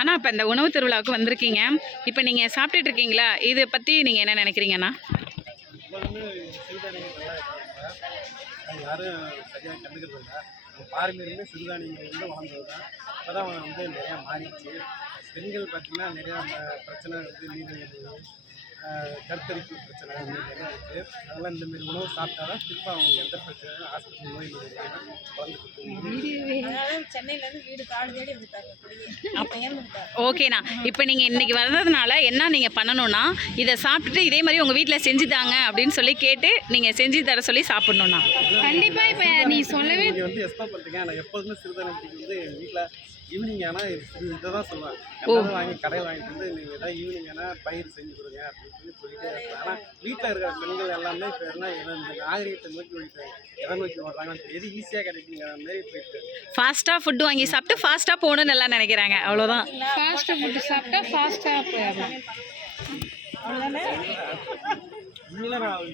ஆனால் இப்போ இந்த உணவு திருவிழாவுக்கு வந்திருக்கீங்க. இப்போ நீங்கள் சாப்பிட்டுட்டு இருக்கீங்களா? இதை பற்றி நீங்கள் என்ன நினைக்கிறீங்கண்ணா? யாரும் சரியாக கண்டுக்கிறது இல்லை. பாரம்பரியமே சிறுதானியங்கள் வந்து வளர்ந்தது தான். இப்போ தான் வந்து நிறையா மாறிடுச்சு. பெண்கள் பார்த்திங்கன்னா நிறையா பிரச்சனை வந்து நீரிழிவு, கருத்தரிப்பு பிரச்சனை இந்த மாதிரிலாம் இருக்குது. அதெல்லாம் இந்தமாரி உணவு சாப்பிட்டா தான் திரும்ப அவங்க எந்த பிரச்சனையும் ஹாஸ்பிட்டல் நோய் சென்னையிலேருந்து வீடு காடு தேடி வந்துட்டாங்க. ஓகேண்ணா, இப்போ நீங்கள் இன்றைக்கி வர்றதுனால என்ன நீங்கள் பண்ணணும்னா, இதை சாப்பிட்டுட்டு இதே மாதிரி உங்கள் வீட்டில் செஞ்சு தாங்க அப்படின்னு சொல்லி கேட்டு நீங்கள் செஞ்சு தர சொல்லி சாப்பிட்ணுண்ணா. கண்டிப்பாக இப்போ நீ சொல்லவே வந்து எக்ஸ்பெக்ட் பண்ணுறீங்க. நான் எப்போதுமே சிறுதானியத்துக்கு வந்து எங்கள் வீட்டில் ஈவினிங் ஆனால் இதை தான் சொல்லுவேன். வாங்கி கடையில் வாங்கிட்டு வந்து நீங்கள் எதாவது ஈவினிங் ஆனால் பயிர் செஞ்சு கொடுங்க அப்படின்னு சொல்லிட்டே இருப்பேன். ஆனால் வீட்டில் இருக்கிற பெண்கள் எல்லாமே இப்போ என்ன இந்த நாகரீகத்தை நோக்கி போயிட்டு எதை நோக்கி ஓடுறாங்கன்னு எது ஈஸியாக கிடைக்குங்கிற மாதிரி போயிட்டு ஃபாஸ்ட்டாக ஃபுட்டு வாங்கி சாப்பிட்டு ஃபாஸ்ட்டாக போகணுன்னு எல்லாம் நினைக்கிறாங்க. அவ்வளோதான். ஃபாஸ்ட்டாக ஃபுட்டு சாப்பிட்டா ஃபாஸ்ட்டாக போயிடலாம். அவ்வளோதானே.